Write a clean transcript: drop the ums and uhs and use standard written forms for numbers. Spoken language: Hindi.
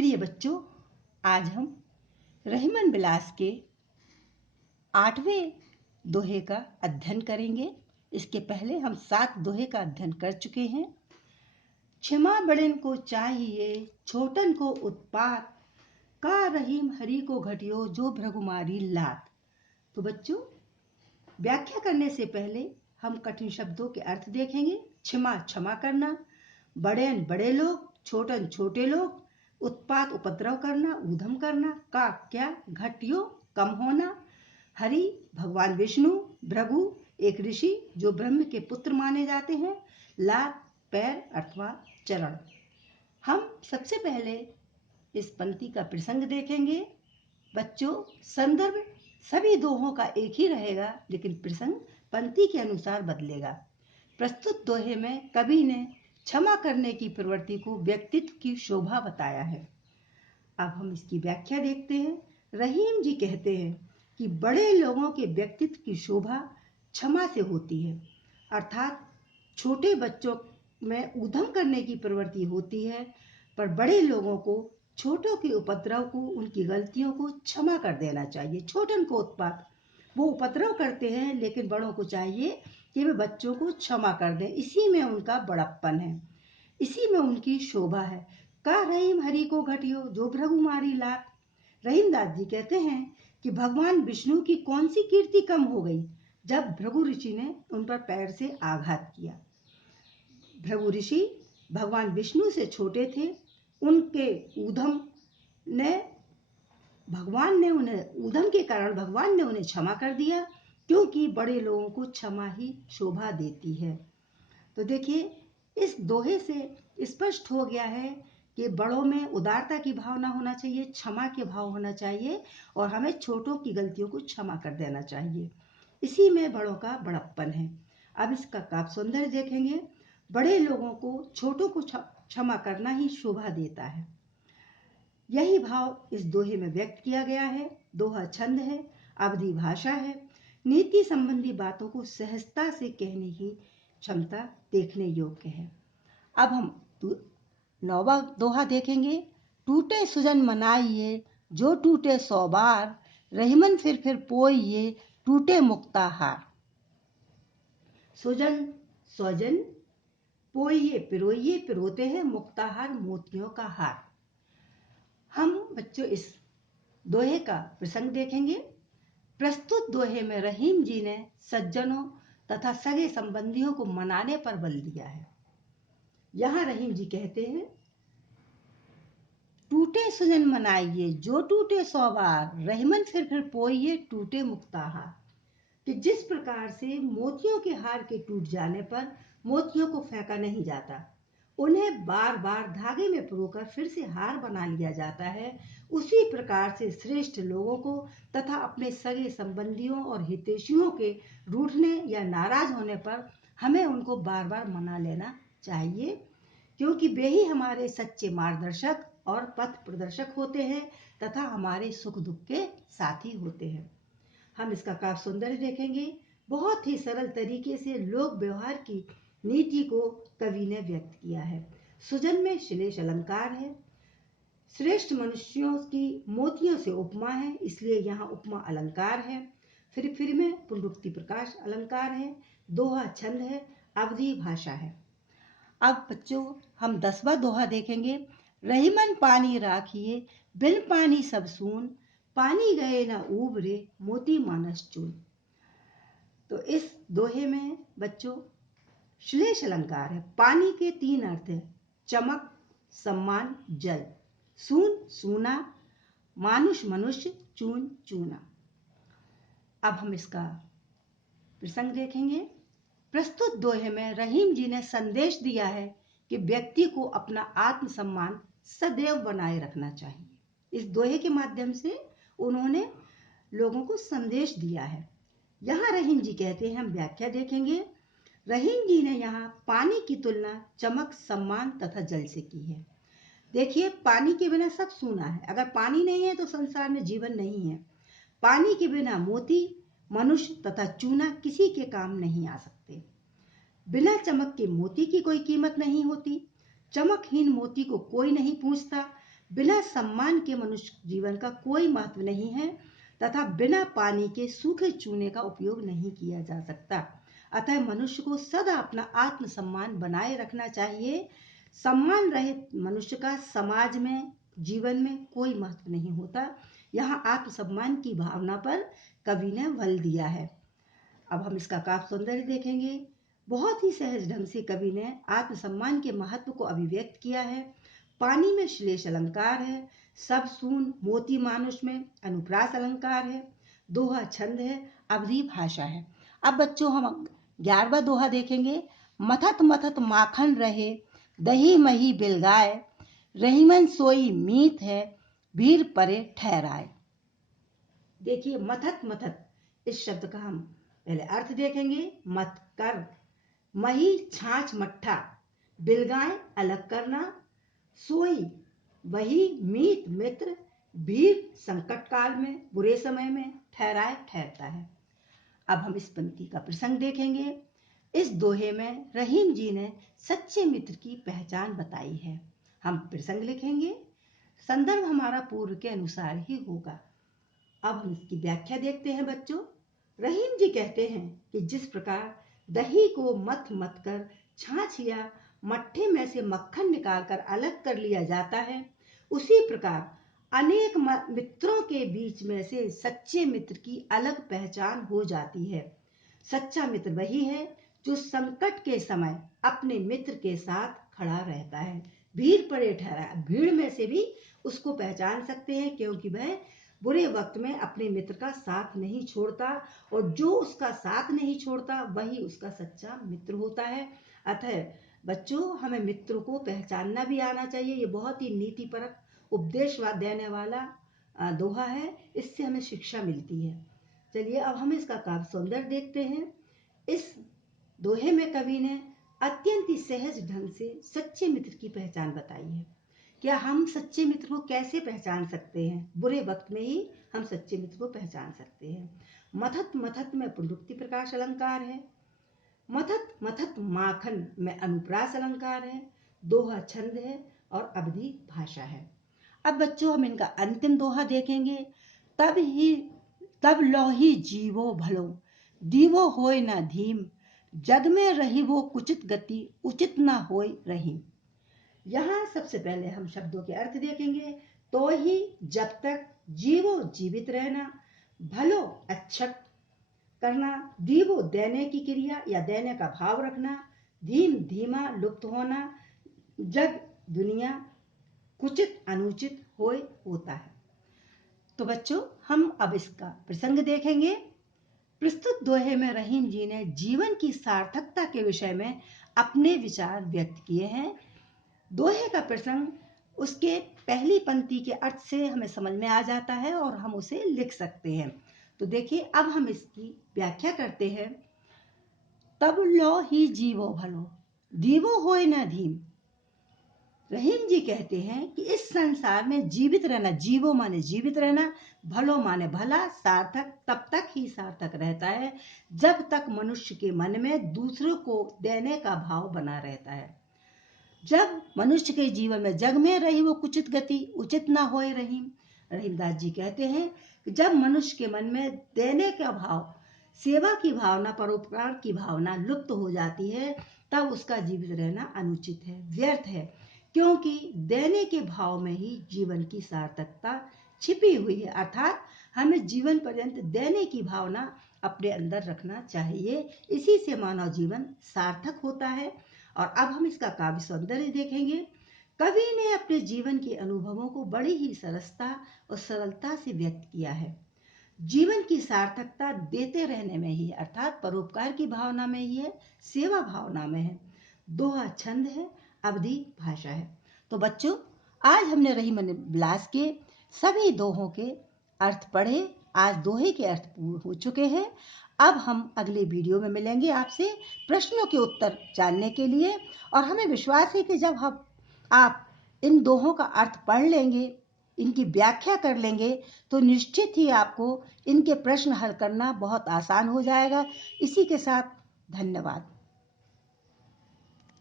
प्रिय बच्चों, आज हम रहीमन बिलास के 8वें दोहे का अध्ययन करेंगे। इसके पहले हम 7 दोहे का अध्ययन कर चुके हैं। क्षमा बड़न को चाहिए, छोटन को उत्पात, का रहीम हरि को घटियो, जो भृगुमारी लात। तो बच्चों, व्याख्या करने से पहले हम कठिन शब्दों के अर्थ देखेंगे। क्षमा क्षमा करना, बड़ेन बड़े लोग, छोटन छोटे लोग, उत्पात उपद्रव करना, ऊधम करना, का क्या घटियो कम होना, हरि भगवान विष्णु, भृगु एक ऋषि जो ब्रह्म के पुत्र माने जाते हैं, लात पैर अथवा चरण। हम सबसे पहले इस पंक्ति का प्रसंग देखेंगे। बच्चों, संदर्भ सभी दोहों का एक ही रहेगा, लेकिन प्रसंग पंक्ति के अनुसार बदलेगा। प्रस्तुत दोहे में कवि ने क्षमा करने की प्रवृत्ति को व्यक्तित्व की शोभा बताया है। अब हम इसकी व्याख्या देखते हैं। रहीम जी कहते हैं कि बड़े लोगों के व्यक्तित्व की शोभा क्षमा से होती है, अर्थात छोटे बच्चों में ऊधम करने की प्रवृत्ति होती है, पर बड़े लोगों को छोटों के उपद्रव को, उनकी गलतियों को क्षमा कर देना चाहिए। छोटन को उत्पात, वो उपद्रव करते हैं, लेकिन बड़ों को चाहिए कि वे बच्चों को क्षमा कर दें। इसी में उनका बड़प्पन है, इसी में उनकी शोभा है। का रहीम हरि को घटियो, जो भृगुमारी लात। रहीमदास जी कहते हैं कि भगवान विष्णु की कौन सी कीर्ति कम हो गई जब भृगु ऋषि ने उन पर पैर से आघात किया। भृगु ऋषि भगवान विष्णु से छोटे थे, उनके ऊधम के कारण भगवान ने उन्हें क्षमा कर दिया, क्योंकि बड़े लोगों को क्षमा ही शोभा देती है। तो देखिए, इस दोहे से स्पष्ट हो गया है कि बड़ों में उदारता की भावना होना चाहिए, क्षमा के भाव होना चाहिए, और हमें छोटों की गलतियों को क्षमा कर देना चाहिए। इसी में बड़ों का बड़प्पन है। अब इसका काव्य सौंदर्य देखेंगे। बड़े लोगों को छोटों को क्षमा करना ही शोभा देता है। यही भाव इस दोहे में व्यक्त किया गया है। दोहा छंद है, अवधि भाषा है, नीति संबंधी बातों को सहजता से कहने की क्षमता देखने योग्य है। अब हम 9वां दोहा देखेंगे। टूटे सुजन मनाइए, जो टूटे 100 बार, रहीमन फिर पोइए, टूटे मुक्ता हार। सुजन स्वजन, पोइए पिरोइए, पिरोते हैं, मुक्ताहार मोतियों का हार। हम बच्चों इस दोहे का प्रसंग देखेंगे। प्रस्तुत दोहे में रहीम जी ने सज्जनों तथा सगे संबंधियों को मनाने पर बल दिया है। यहाँ रहीम जी कहते हैं, टूटे सुजन मनाइए, जो टूटे 100 बार, रहीमन फिर पोइए, टूटे मुक्ताहार। कि जिस प्रकार से मोतियों के हार के टूट जाने पर मोतियों को फेंका नहीं जाता, उन्हें बार बार धागे में पिरोकर फिर से हार बना लिया जाता है, उसी प्रकार से श्रेष्ठ लोगों को तथा अपने सगे संबंधियों और हितैषियों के रूठने या नाराज होने पर हमें उनको बार बार मना लेना चाहिए, क्योंकि वे ही हमारे सच्चे मार्गदर्शक और पथ प्रदर्शक होते हैं तथा हमारे सुख दुख के साथी होते हैं। हम इसका काव्य सौंदर्य देखेंगे। बहुत ही सरल तरीके से लोक व्यवहार की नीति को कवि ने व्यक्त किया है। सुजन में श्लेष अलंकार है, श्रेष्ठ मनुष्यों की मोतियों से उपमा है, इसलिए यहाँ उपमा अलंकार है। फिर में पुनरुक्ति प्रकाश अलंकार है। दोहा छंद है, अवधि भाषा है। अब बच्चों, हम 10वां दोहा देखेंगे। रहीमन पानी राखिए, बिन पानी सब सून, पानी गए न उबरे, मोती मानस चून। तो इस दोहे में बच्चों श्लेष अलंकार है। पानी के 3 अर्थ है, चमक, सम्मान, जल। सून सूना, मानुष मनुष्य, चून चूना। अब हम इसका प्रसंग देखेंगे। प्रस्तुत दोहे में रहीम जी ने संदेश दिया है कि व्यक्ति को अपना आत्मसम्मान सदैव बनाए रखना चाहिए। इस दोहे के माध्यम से उन्होंने लोगों को संदेश दिया है। यहाँ रहीम जी कहते हैं, हम व्याख्या देखेंगे। रहीम जी ने यहाँ पानी की तुलना चमक, सम्मान तथा जल से की है। देखिए, पानी के बिना सब सूना है। अगर पानी नहीं है तो संसार में जीवन नहीं है। पानी के बिना मोती, मनुष्य तथा चूना किसी के काम नहीं आ सकते। बिना चमक के मोती की कोई कीमत नहीं होती। चमकहीन मोती को कोई नहीं पूछता। बिना सम्मान के मनुष्य जीवन का कोई महत्व नहीं है तथा बिना पानी के सूखे चूने का उपयोग नहीं किया जा सकता। अतः मनुष्य को सदा अपना आत्मसम्मान बनाए रखना चाहिए। सम्मान रहित मनुष्य का समाज में, जीवन में कोई महत्व नहीं होता। यहाँ आत्मसम्मान की भावना पर कवि ने बल दिया है। अब हम इसका काव्य सौंदर्य देखेंगे। बहुत ही सहज ढंग से कवि ने आत्मसम्मान के महत्व को अभिव्यक्त किया है। पानी में श्लेष अलंकार है, सब सून मोती मानुष में अनुप्रास अलंकार है, दोहा छंद है, अवधि भाषा है। अब बच्चों हम 11वां दोहा देखेंगे। मथत मथत माखन रहे, दही मही बिलगाए, रहीमन सोई मीत है, भीर परे ठहराए। देखिए, मथत मथत इस शब्द का हम पहले अर्थ देखेंगे। मत कर, मही छाछ मट्ठा, बिलगाए अलग करना, सोई वही मीत मित्र, भीर संकट काल में बुरे समय में, ठहराए ठहरता है। अब हम इस पंक्ति का प्रसंग देखेंगे। इस दोहे में रहीम जी ने सच्चे मित्र की पहचान बताई है। हम प्रसंग लिखेंगे, संदर्भ हमारा पूर्व के अनुसार ही होगा। अब हम इसकी व्याख्या देखते हैं बच्चों। रहीम जी कहते हैं कि जिस प्रकार दही को मथ मथ कर छाछ या मट्ठे में से मक्खन निकालकर अलग कर लिया जाता है, उसी प्रकार अनेक मित्रों के बीच में से सच्चे मित्र की अलग पहचान हो जाती है। सच्चा मित्र वही है जो संकट के समय अपने मित्र के साथ खड़ा रहता है। भीड़ पड़े ठहरा, भीड़ में से भी उसको पहचान सकते हैं क्योंकि वह बुरे वक्त में अपने मित्र का साथ नहीं छोड़ता, और जो उसका साथ नहीं छोड़ता वही उसका सच्चा मित्र होता है। अतः बच्चों, हमें मित्रों को पहचानना भी आना चाहिए। ये बहुत ही नीतिपरक उपदेश देने वाला दोहा है। इससे हमें शिक्षा मिलती है। चलिए अब हम इसका काव्य सौंदर्य देखते हैं। इस दोहे में कवि ने अत्यंत ही सहज ढंग से सच्चे मित्र की पहचान बताई है। क्या हम सच्चे मित्र को कैसे पहचान सकते हैं? बुरे वक्त में ही हम सच्चे मित्र को पहचान सकते हैं। मथत मथत में पुनरुक्ति प्रकाश अलंकार है, मथत मथत माखन में अनुप्रास अलंकार है, दोहा छंद है और अवधि भाषा है। अब बच्चों हम इनका अंतिम दोहा देखेंगे। तब लोही जीवो भलो, दीवो होय न धीम, जग में रही वो कुचित गति, उचित न होय रहीम। यहाँ सबसे पहले हम शब्दों के अर्थ देखेंगे। तो ही जब तक जीवो जीवित रहना, भलो अच्छा करना, दीवो देने की क्रिया या देने का भाव रखना, धीम धीमा लुप्त होना, जग दुनिया कुचित अनुचित होय होता है। तो बच्चों हम अब इसका प्रसंग देखेंगे। प्रस्तुत दोहे में रहीम जी ने जीवन की सार्थकता के विषय में अपने विचार व्यक्त किए हैं। दोहे का प्रसंग उसके पहली पंक्ति के अर्थ से हमें समझ में आ जाता है और हम उसे लिख सकते हैं। तो देखिए अब हम इसकी व्याख्या करते हैं। तब लो ही जीवो भलो, दीवो होय न धीम। रहीम जी कहते हैं कि इस संसार में जीवित रहना, जीवो माने जीवित रहना, भलो माने भला, सार्थक तब तक ही सार्थक रहता है जब तक मनुष्य के मन में दूसरों को देने का भाव बना रहता है। जब मनुष्य के जीवन में जग में रही वो कुचित गति, उचित ना होए रहीम। रहीमदास जी कहते हैं कि जब मनुष्य के मन में देने का भाव, सेवा की भावना, परोपकार की भावना लुप्त हो जाती है, तब उसका जीवित रहना अनुचित है, व्यर्थ है, क्योंकि देने के भाव में ही जीवन की सार्थकता छिपी हुई है। अर्थात हमें जीवन पर्यंत देने की भावना अपने अंदर रखना चाहिए। इसी से मानव जीवन सार्थक होता है। और अब हम इसका काव्य सौंदर्य देखेंगे। कवि ने अपने जीवन के अनुभवों को बड़ी ही सरसता और सरलता से व्यक्त किया है। जीवन की सार्थकता देते रहने में ही है, अर्थात परोपकार की भावना में ही है, सेवा भावना में है। दोहा छंद है, अवधि भाषा है। तो बच्चों, आज हमने रहीमन बिलास के सभी दोहों के अर्थ पढ़े। आज दोहे के अर्थ पूर्ण हो चुके हैं। अब हम अगले वीडियो में मिलेंगे आपसे प्रश्नों के उत्तर जानने के लिए। और हमें विश्वास है कि जब आप इन दोहों का अर्थ पढ़ लेंगे, इनकी व्याख्या कर लेंगे, तो निश्चित ही आपको इनके प्रश्न हल करना बहुत आसान हो जाएगा। इसी के साथ धन्यवाद।